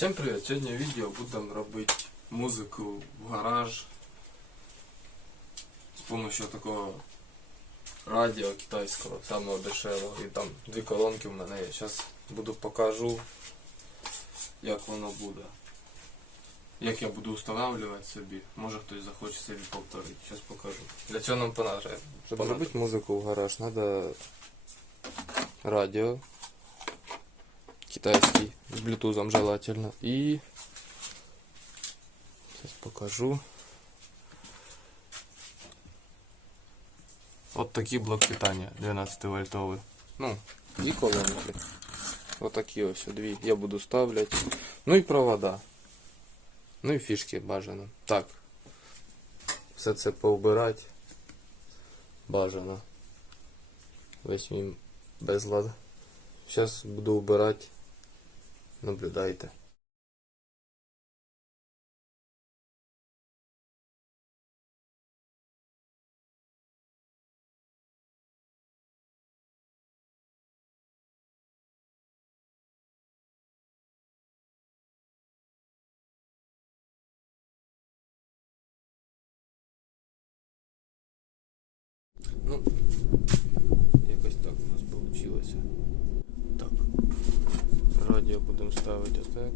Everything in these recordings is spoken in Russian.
Всем привет! Сьогодні відео будемо робити музику в гараж з допомогою такого радіо китайського, самого дешевого. І там дві колонки в мене є. Зараз буду покажу, як воно буде. Як я буду встановлювати собі. Може хтось захоче собі повторити. Зараз покажу. Для цього нам понадобиться. Щоб зробити музику в гараж, треба радіо китайский с блютузом желательно. И сейчас покажу. Вот такие блок питания 12 вольтовый ну и колонки. Вот такие вот все две я буду ставлять. Ну и провода. Ну и фишки бажано. Так. Все це поубирать. Бажано. Весь мій безлад Сейчас буду убирать. Наблюдайте. Ну, якось так у нас получилось Так. Радіо будемо ставити отак.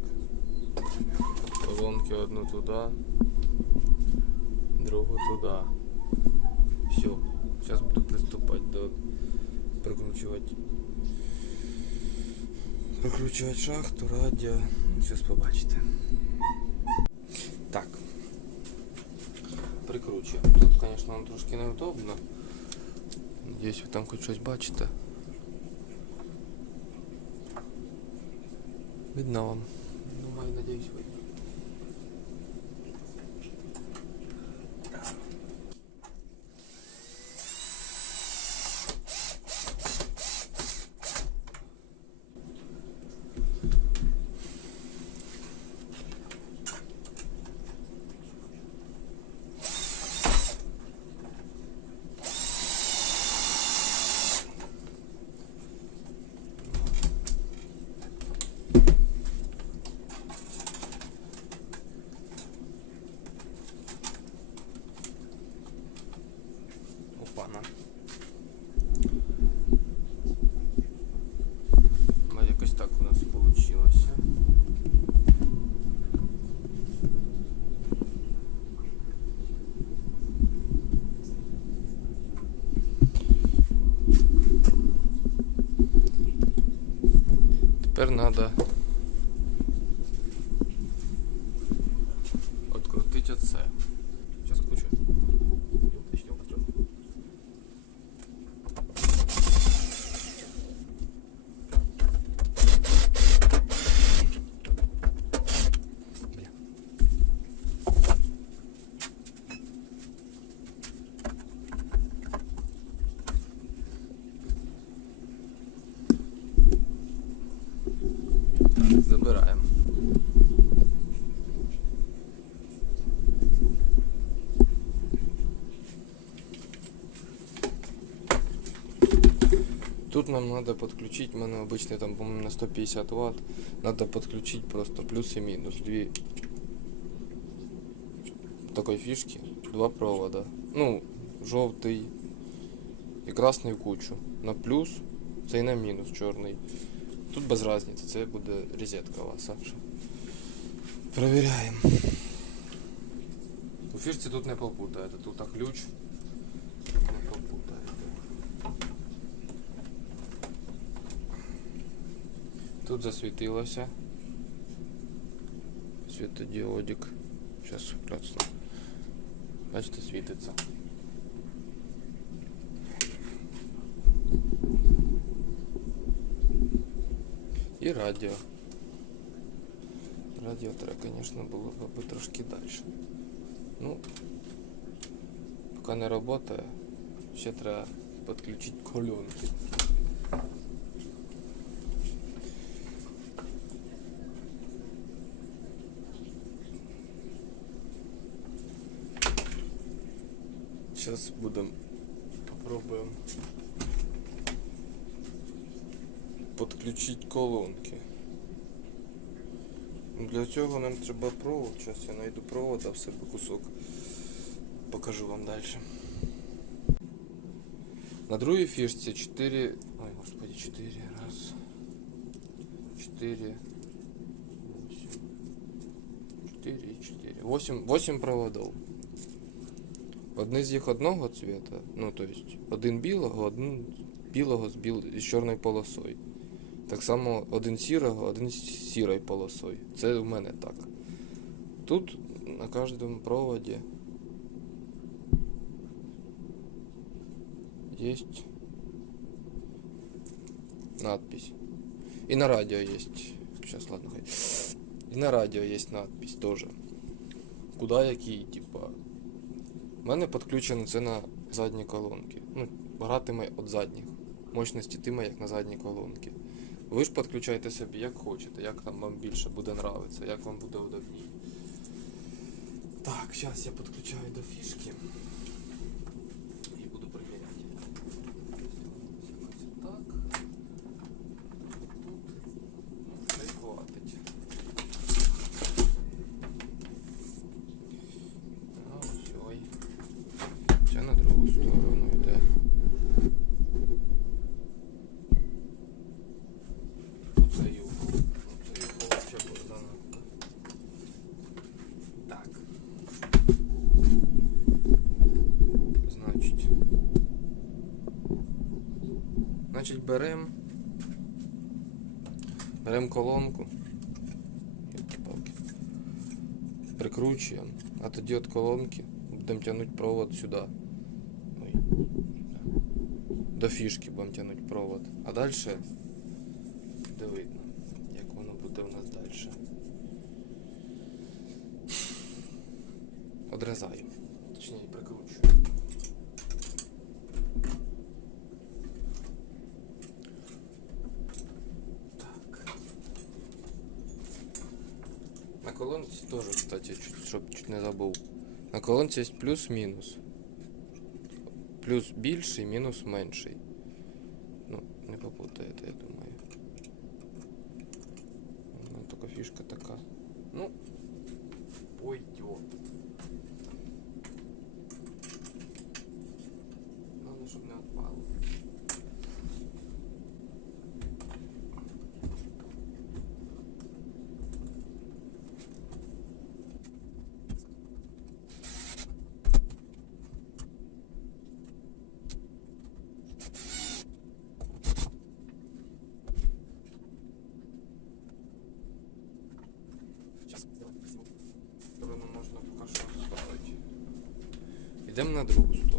Колонки одну туди, другу туди. Все. Зараз буду приступати до прикручувати. Прикручувати шахту, радіо. Зараз побачите. Так. Прикручуємо. Тут, звісно, вам трошки неудобно. Надіюсь, ви там хоч щось бачите. Видно вам. Думаю, надеюсь, видно. Опана. Ну, так у нас вийшло. Тепер треба Тут нам надо подключить, у мене обычный там, по-моему, на 150 ватт. Надо подключить просто плюс и минус. Две такой фишки, два провода. Ну, жовтий і красний в кучу. На плюс, це і на мінус чорний. Тут без різниці, це буде розетка ваша. Провіряємо. У фішці тут не попутаєте, тут а ключ. Тут засвітилося. Світодіодик. Зараз клацну. Бачите, світиться. І радіо. Радіо треба, звісно, було б трошки далі. Ну, поки не працює, ще треба підключити колонки. Сейчас будем попробуем подключить колонки. Для цього нам треба провод. Зараз я знайду провод, а в себе кусок. Покажу вам далі. На другій фішці 4. Ой, господи, 4. Раз. 4. 8. 4 і 4. 8, 8 проводов. Одні з їх одного цвета. Ну, то есть, один білого, один білого з, біл... з чорною полосою. Так само один сірого, один з сірою полосою. Це в мене так. Тут на кожному проводі есть надпись. И на радио есть. Сейчас, ладно, хай. И на радио есть надпись тоже. Куда який, типа. У мене підключено це на задні колонки. Ну, гратиме від задніх. Мощності тиме як на задні колонки. Ви ж підключайте собі як хочете, як там вам більше буде нравиться, як вам буде удобніше. Так, зараз я підключаю до фішки. І буду приміряти. Так. Тут. Ну, хай хватить. А, ось ой. Це на другу сторону йде. Оце юхо. Оце юхо вообще бордана. Так. Значить. Значить, берем. Берем колонку. Прикручуємо. А тоді від колонки будемо тягнути провод сюди. До фішки будемо тягнути провод. А далі буде видно, як воно буде у нас далі. Одрізаю. На колонці теж, кстати, чуть, щоб чуть не забув. На колонці є плюс-мінус. Плюс більший, мінус менший. Йдемо на другу сторону.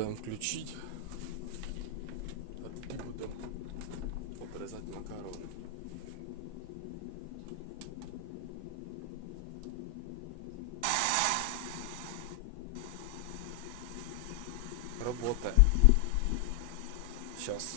Пробуємо включити. А тоді будемо обрізати макарони. Работает. Сейчас.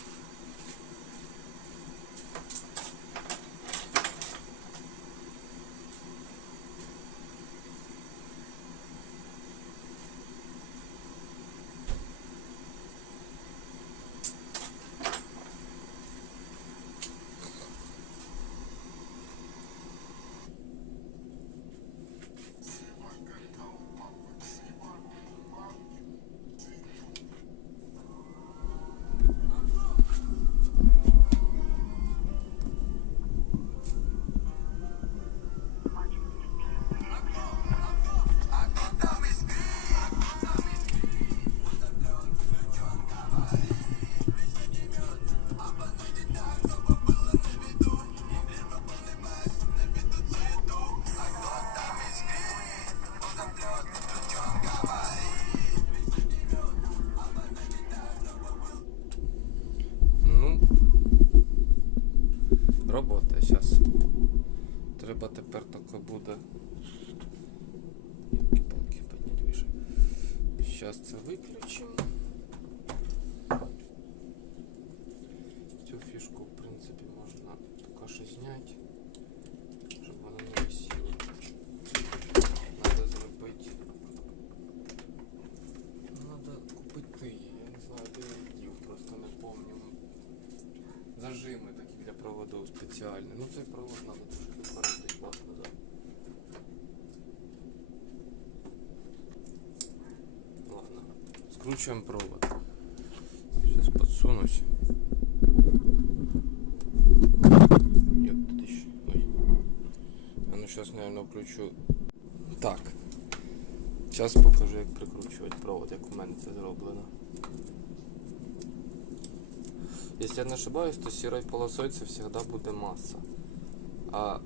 Зараз. Треба тепер таке буде. Палки. Зараз це виключимо. Цю фішку, в принципі, можна поки що зняти, щоб вона не висіла. Надо зробити. Надо купити її, я не знаю, де я їх дів, просто не помню. Зажими такі для проводів спеціальні. Ну цей провод треба трошки вкоротити, ладно, да. Ладно, скручиваем провод. Сейчас подсунусь. А ну сейчас, наверное, включу. Так. Сейчас покажу, як прикручувати провод, як у мене це зроблено. Если я не ошибаюсь, то сірою полосою це завжди буде маса. А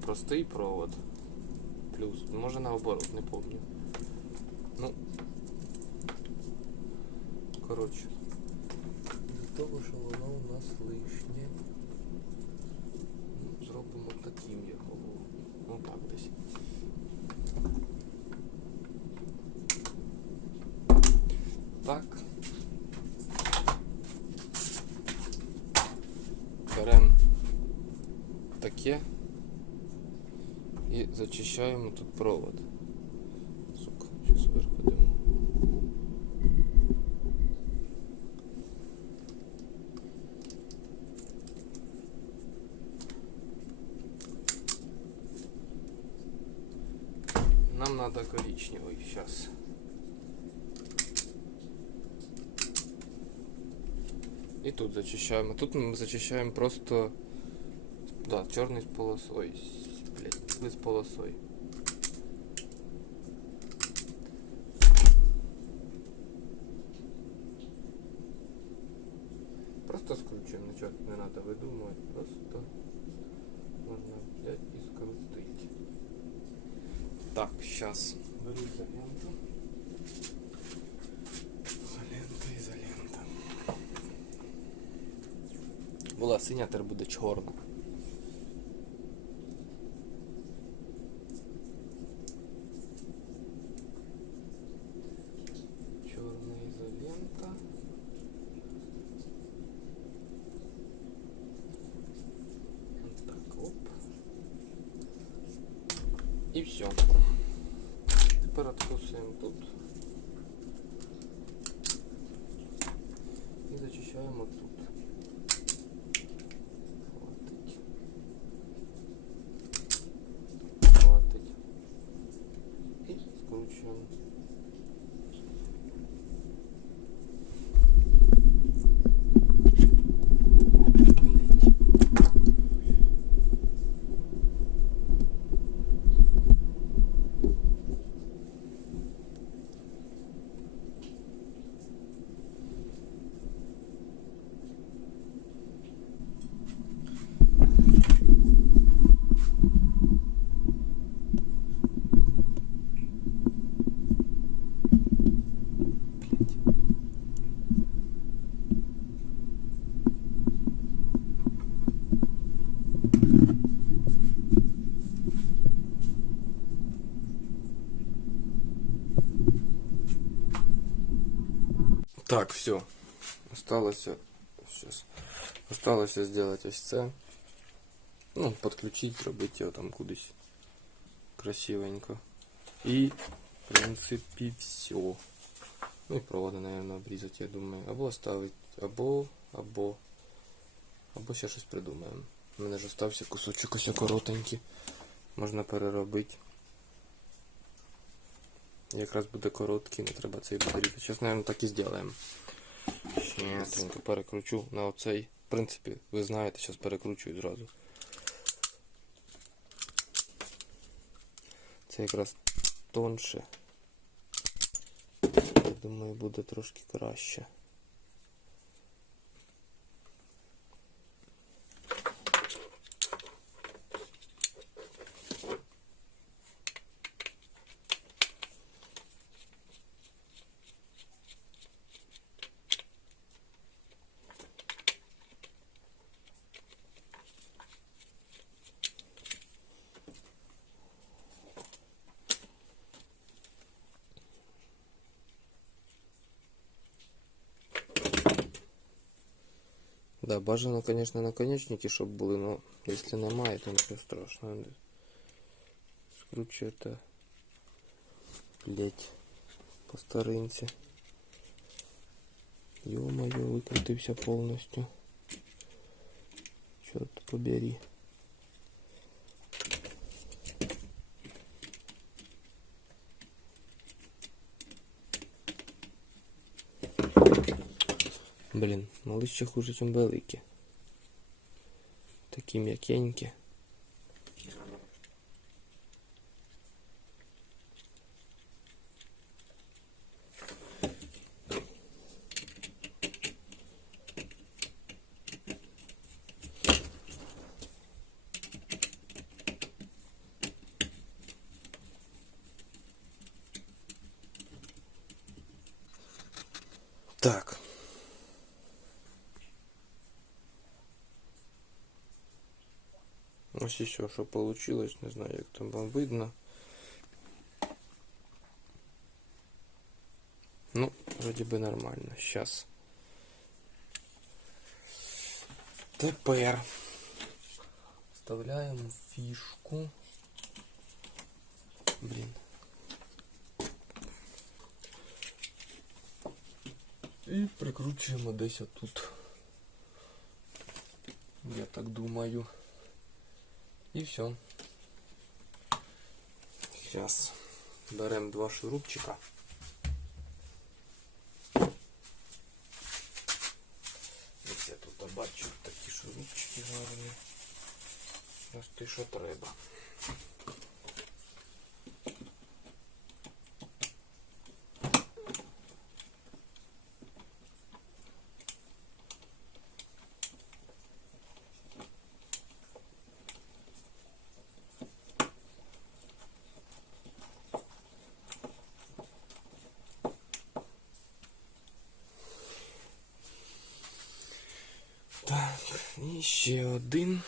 простий провод плюс. Може наоборот, не помню. Ну. Коротше. Для того, що воно у нас лишнє. Ну, зробимо таким його. Ну так десь. Так. Беремо таке і зачищаємо тут провод. Надо коричневый сейчас. И тут зачищаем. А тут мы зачищаем просто... Да, черный с полосой. Белый с полосой. Просто скручиваем, ничего не надо выдумывать. Просто Так, сейчас. Беру изоленту. Изолента, изолента. Була синя, тепер буде. Чорна І все. Тепер откусуємо тут. І зачищаємо тут. Так, все. Осталося. Сейчас. Осталося сделать ось це. Ну, подключить, зробити його там кудись красивенько. І, в принципі, все. Ну і проводи, наверное, обрізати, я думаю. Або оставити, або, або. Або ще щось придумаємо. У мене ж остався кусочок ось коротенький. Можна переробити. Якраз буде короткий, не треба цей батарійка. Зараз, мабуть, так і зробимо. Ще перекручу на оцей. В принципі, ви знаєте, зараз перекручую зразу. Це якраз тонше. Я думаю, буде трошки краще. Да, бажано, конечно, наконечники, щоб були, но якщо немає, то нічого страшного. Скручуєте, блять, по старинці. Ё-моё, викрутився повністю. Чорт побери. Блін, мали ще хуже, ніж великі. Такі м'якенькі. Ось і все, що получилось, не знаю, як там вам видно. Ну, вроде би нормально. Сейчас. Тепер вставляємо фішку. Блін. І прикручуємо десь отут. Я так думаю. І все. Сейчас беремо два шурупчика. Ось я тут бачу такі шурупчики гарні. Ось те, що треба. Ще один.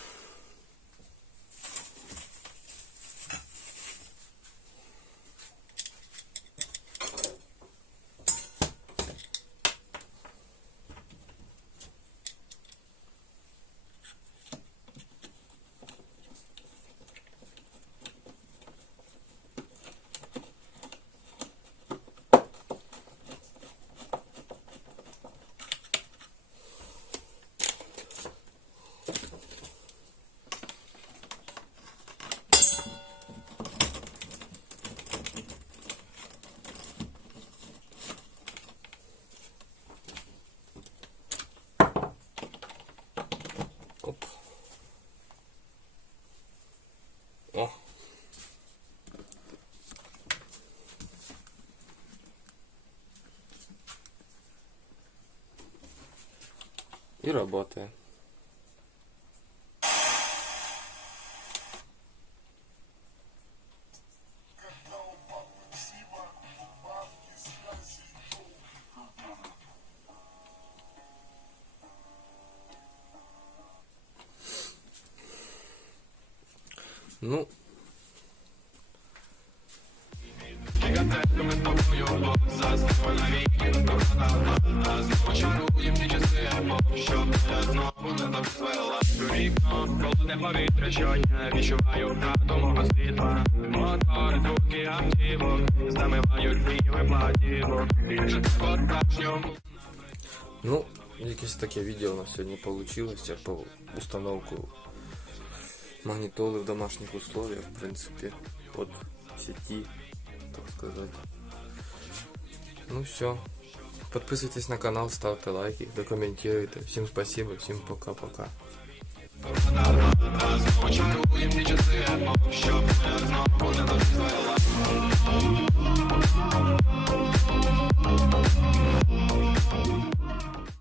И работает. відчуваю втрату мого світла Мотори, звуки автівок Замивають віви платівок Більше по-справжньому Ну, якесь таке відео у нас сьогодні вийшло по установку магнітоли в домашніх условиях, в принципі, от сети, так сказати. Ну все. Подписывайтесь на канал, ставте лайки, документируйте. Всім спасибо, всім пока-пока. Щоб